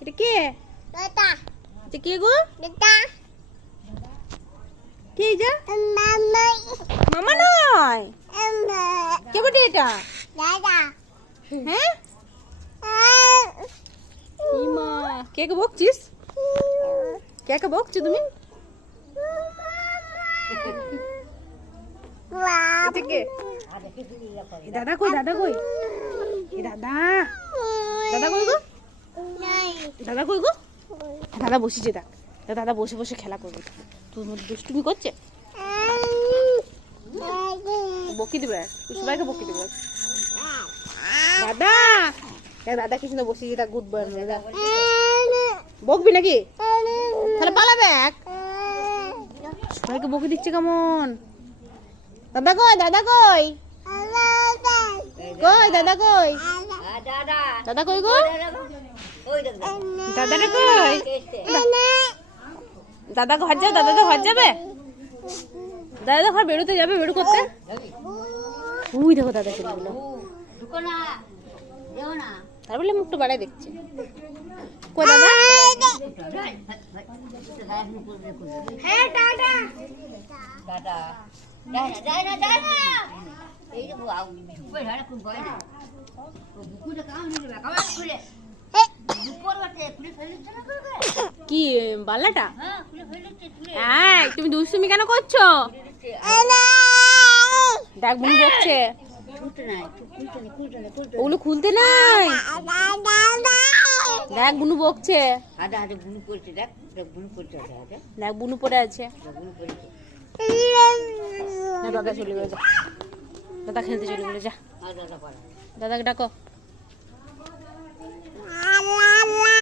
এটা কে? এটা কে গো? কে যে মামা নয়? কে বটে এটা? হ্যাঁ? কে কে বকছিস? কে কে বকছো তুমি? দাদা কই দাদা কই? দাদা। দাদা কই গো? দাদা কই গো? দাদা বসেছে দেখ। দাদা বসে বসে খেলা করবে। তোর মধ্যে দুষ্টুমি করছে? বকি দিবে? সবাইকে বকি দিবে। দাদা! দাদা কি সুন্দর বসেছে দেখ গুড বয় দেখ। বকবি নাকি? তাহলে পালাবে এক সবাইকে বকে দিচ্ছে কেমন? দাদা কই দাদা কই? কই দাদা কই? দাদা। কই গো? দাদাটা কই? দাদা ঘর যাবে দাদা তো ঘর যাবে? দাদা তো ঘর বেরোতে যাবে বেরো করতে। উই দেখো দাদা চলে গেলো। তার বলে মুখটা বাড়ায় দেখছে। কই দাদা? কি বাল্লাটা হ্যাঁ তুমি দুষ্টুমি কেন করছ দেখ বুনি বকছে ওগুলো খুলতে নাই দেখ বুনু বকছে দেখ বুনু পড়ে আছে না চলে দাদা খেলতে চলে গেলে যা। দাদাকে ডাকো।